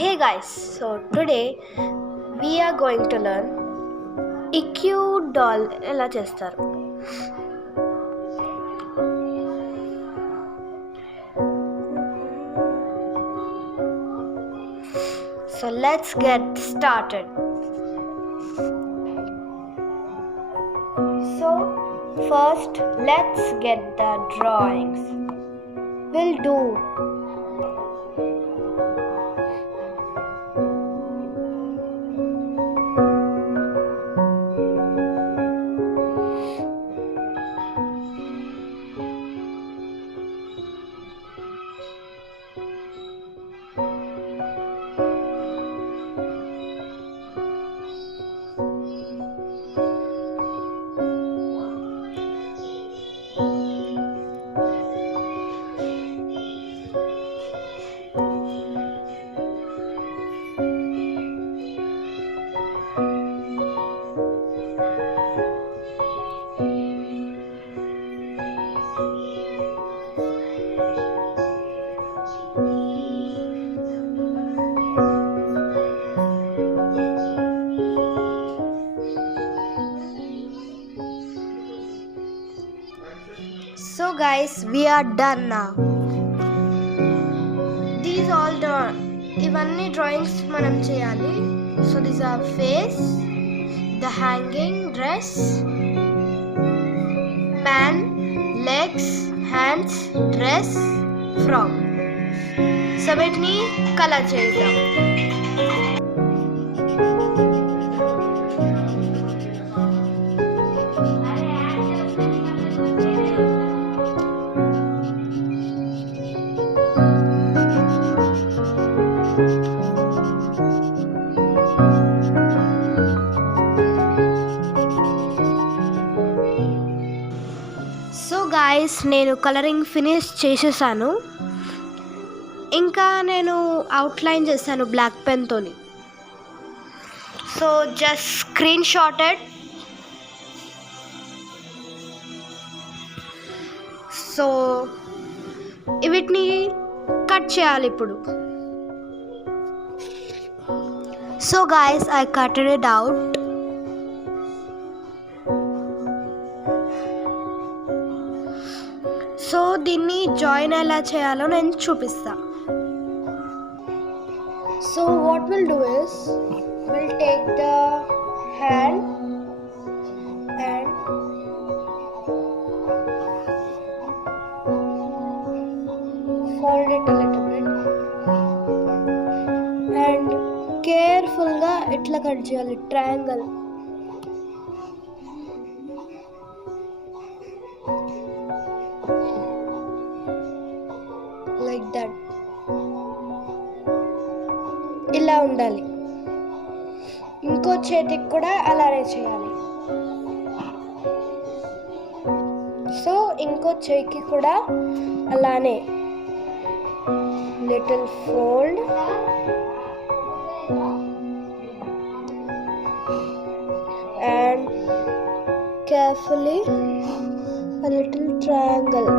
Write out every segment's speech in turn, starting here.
Hey guys, so today we are going to learn EQ doll ఎలా చేస్తారు. So let's get started. So first let's get the drawings. We'll do So guys, we are done now. These all ఇవన్నీ డ్రాయింగ్స్ మనం చేయాలి. So these are face, the hanging dress, pan, legs, hands, dress, frog. So వీటిని colour చేద్దాం. So guys, నేను colouring finish చేసేసాను. ఇంకా నేను outline చేశాను బ్లాక్ పెన్తోని. So just screenshotted. So వీటిని కట్ చేయాలి ఇప్పుడు. So guys, I cutted it out. So దీన్ని జాయిన్ ఎలా చేయాలో నేను చూపిస్తా. So what will do is will take the hand and fold it a little bit and careful గా ఇట్లా కట్ చేయాలి ట్రయాంగిల్. Like that. ఇలా ఉండాలి. ఇంకో చేతికి కూడా అలానే చేయాలి. సో ఇంకో చేతికి కూడా అలానే little fold and carefully a little triangle.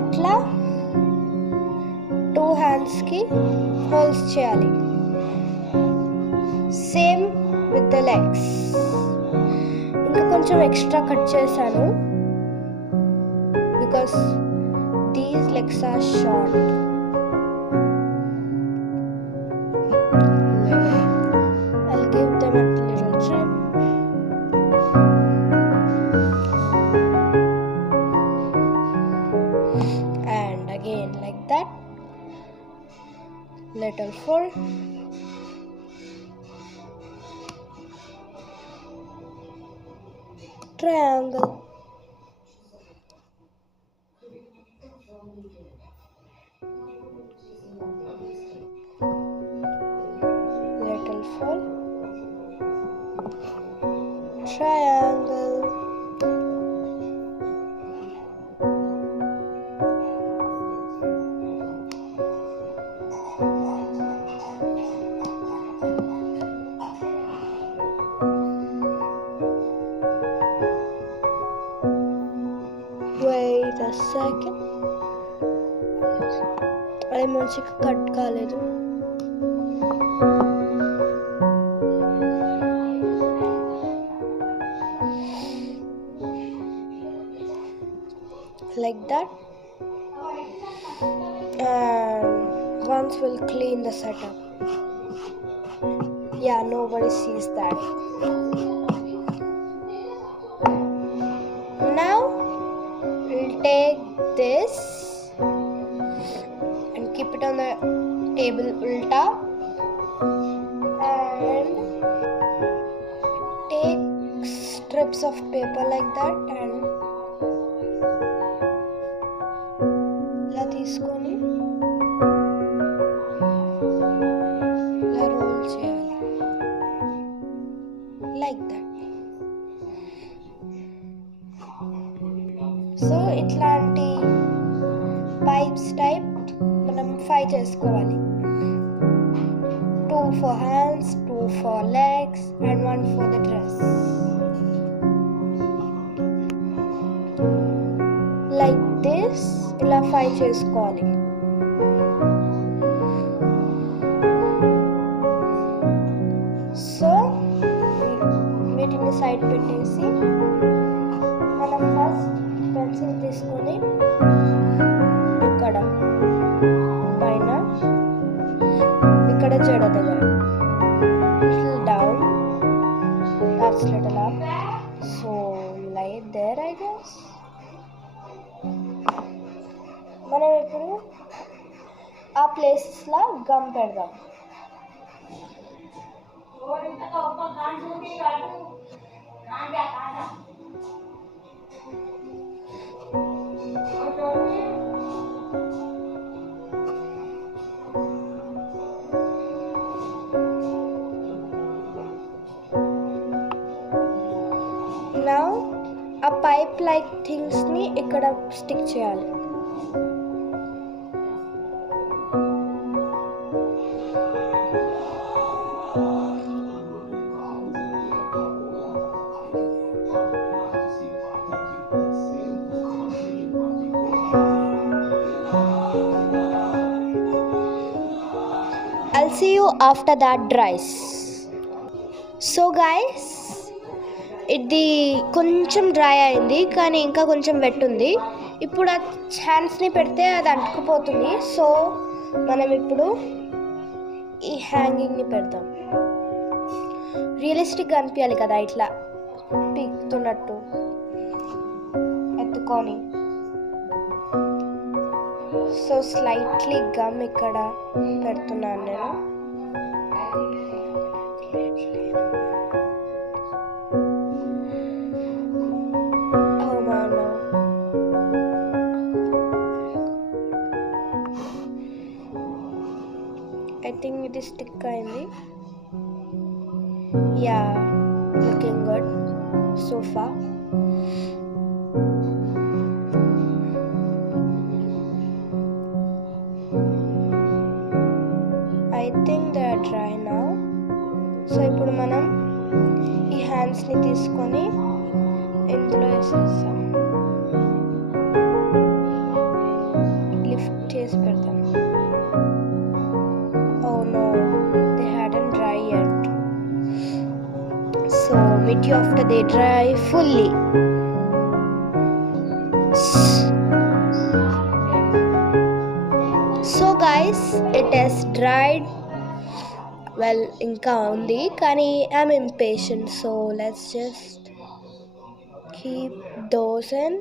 ఇట్లా 2 హ్యాండ్స్ కి హోల్స్ చేయాలి. Same with the legs. ఇంకా కొంచెం ఎక్స్ట్రా కట్ చేశాను because these legs are short. I'll give them a little trim. And again like that. Little fold. Triangle. Little fold. Triangle. Wait a second. అది మంచిగా కట్ కాలేదు. Like that. And once we'll clean the setup. Yeah, nobody sees that. Now we'll take this and keep it on the table ulta and take strips of paper like that and ఇలా తీసుకొని ఇలా రోల్ చేయాలి like that. So ఇట్లాంటి pipes type మనం 5 చేసుకోవాలి. 2 for hands, 2 for legs and 1 for the dress. Like this ఇలా 5 చేసుకోవాలి. సో వీటిని సైడ్ పెట్టేసి మనం ఫస్ట్ పెన్సిల్ తీసుకొని ఇక్కడ పైన ఇక్కడ జడ దగ్గర little down, that's little up, so like there I guess. మనం ఇప్పుడు ఆ ప్లేసెస్లో గమ్ పెడదాం. Now a pipe like things ని ఇక్కడ స్టిక్ చేయాలి. I'll see you after that dries. So guys, ఇది కొంచెం డ్రై అయింది కానీ ఇంకా కొంచెం వెట్ ఉంది. ఇప్పుడు ఆ హ్యాండ్స్ని పెడితే అది అంటుకుపోతుంది. సో మనం ఇప్పుడు ఈ హ్యాంగింగ్ని పెడతాం. రియలిస్టిక్గా అనిపించాలి కదా, ఇట్లా పీకుతున్నట్టు ఎత్తుకొని. సో స్లైట్లీ గమ్ ఇక్కడ పెడుతున్నాను నేను. I think it is stick అయింది. Yeah, looking good so far. I think they are dry now. So ఇప్పుడు మనం ఈ హ్యాండ్స్ని తీసుకొని ఇందులో వేసేస్తాం, లిఫ్ట్ చేసి పెడతాం. Oh no, they hadn't dry yet. So meet you after they dry fully. So guys, it has dried. Well, ఇంకా ఉంది కానీ I'm impatient, so let's just keep those in.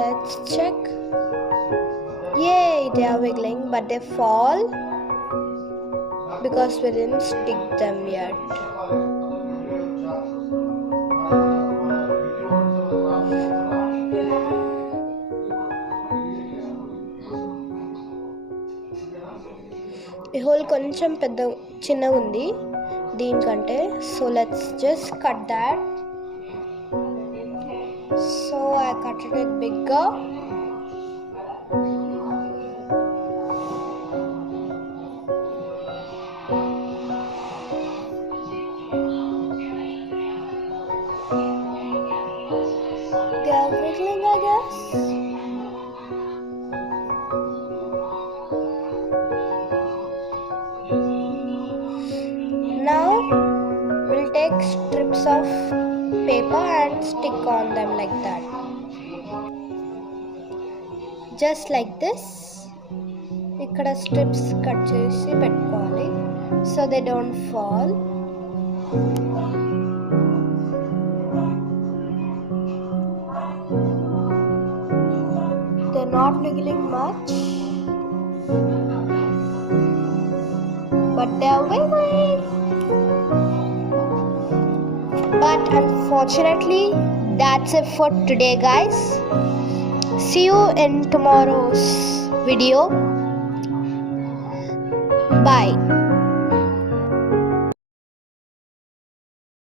Let's check. Yay, they are wiggling, but they fall because we didn't stick them yet. ఈ హోల్ కొంచెం చిన్నగా ఉంది దీనికంటే. So let's just cut that. So I cut it bigger. They are wriggling, I guess. Now we'll take strips of paper and stick on them like that. Just like this. ఇక్కడ strips cut చేసి పెట్టుకోవాలి so they don't fall. They're not wiggling much, but they're wiggling. But unfortunately, that's it for today, guys. See you in tomorrow's video. Bye.